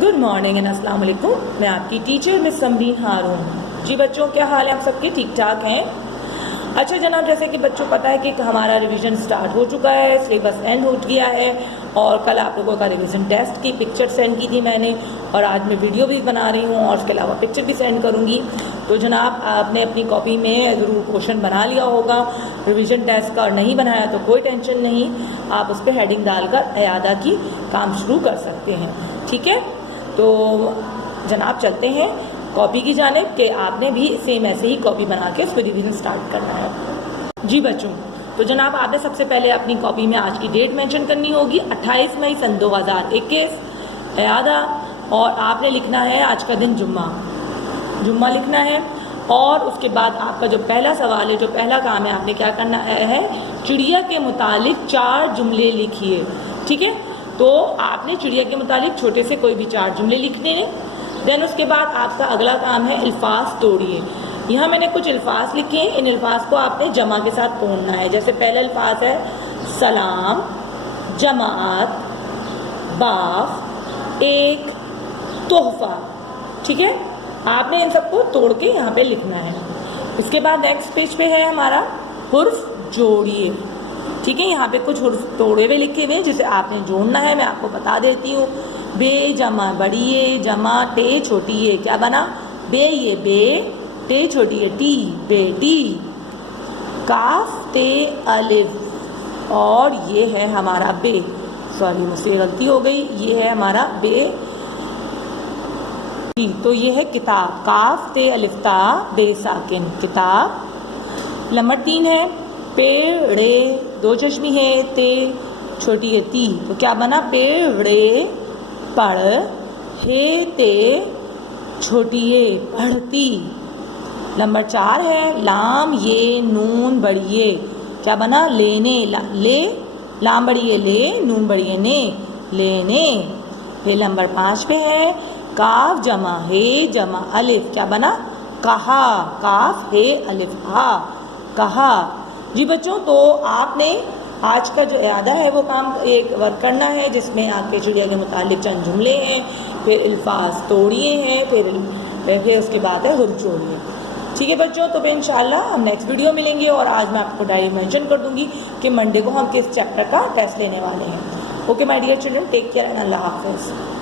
Good morning and अस्सलाम वालेकुम। मैं आपकी टीचर मिस समरीन हारून। जी बच्चों, क्या हाल है? आप सबके ठीक ठाक हैं? अच्छा जनाब, जैसे कि बच्चों पता है कि हमारा रिवीजन स्टार्ट हो चुका है, सिलेबस एंड हो गया है और कल आप लोगों का रिवीजन टेस्ट की पिक्चर सेंड की थी मैंने और आज मैं वीडियो भी बना रही हूँ और उसके अलावा पिक्चर भी सेंड करूँगी। तो जनाब आपने अपनी कॉपी में ज़रूर क्वेश्चन बना लिया होगा रिवीजन टेस्ट का, और नहीं बनाया तो कोई टेंशन नहीं, आप उस पर हेडिंग डालकर इयादा की काम शुरू कर सकते हैं। ठीक है, तो जनाब चलते हैं कॉपी की जानिब कि आपने भी सेम ऐसे ही कॉपी बना के उस पर रिवीजन स्टार्ट करना है। जी बच्चों, तो जनाब आपने सबसे पहले अपनी कॉपी में आज की डेट मेंशन करनी होगी 28 मई सन 2021 इयादा, और आपने लिखना है आज का दिन जुम्मा लिखना है। और उसके बाद आपका जो पहला सवाल है, जो पहला काम है, आपने क्या करना है, चिड़िया के मुतालिक 4 जुमले लिखिए। ठीक है, तो आपने चिड़िया के मुतालिक छोटे से कोई भी 4 जुमले लिखने हैं। देन उसके बाद आपका अगला काम है अल्फाज तोड़िए। यहाँ मैंने कुछ अल्फाज लिखे हैं, इन अल्फाज को आपने जमा के साथ तोड़ना है। जैसे पहला अल्फाज है सलाम, जमात, बाग, एक, तोहफा। ठीक है, आपने इन सबको तोड़ के यहाँ पे लिखना है। इसके बाद नेक्स्ट पेज पे है हमारा हुर्फ जोड़िए। ठीक है, यहाँ पे कुछ हुर्फ तोड़े हुए लिखे हुए हैं जिसे आपने जोड़ना है। मैं आपको बता देती हूँ। बे जमा बड़िए, जमा टे छोटी है, क्या बना? बे ये बे, टे छोटी है टी, बेटी। काफ ते अलिफ, और ये है हमारा बे, सॉरी मुझसे गलती हो गई, ये है हमारा बे। तो ये है किताब, काफ ते अलिफ्ता बे साकिन, किताब। नंबर 3 है पेड़े, 2 चश्मी है, ते छोटी है ती, तो क्या बना? पेड़े पढ़, हे ते छोटी है पढ़ती। नंबर 4 है लाम ये नून बड़िए, क्या बना? लेने, ले लाम बड़िए ले, नून बड़िए ने, लेने। फिर नंबर 5 पे है काफ जमा हे जमा अलिफ, क्या बना? कहा, काफ हे अलिफ हा, कहा। जी बच्चों, तो आपने आज का जो इयादा है वो काम एक वर्क करना है जिसमें आपके चिड़िया के मुतालिक चंद जुमले हैं, फिर अल्फाज तोड़िए हैं, फिर उसके बाद है हुर्फ जोड़िए। ठीक है बच्चों, तो फिर इंशाल्लाह हम नेक्स्ट वीडियो मिलेंगे और आज मैं आपको डायरी मेंशन कर दूंगी कि मंडे को हम किस चैप्टर का टेस्ट लेने वाले हैं। Okay my dear children, take care and अल्लाह हाफिज़।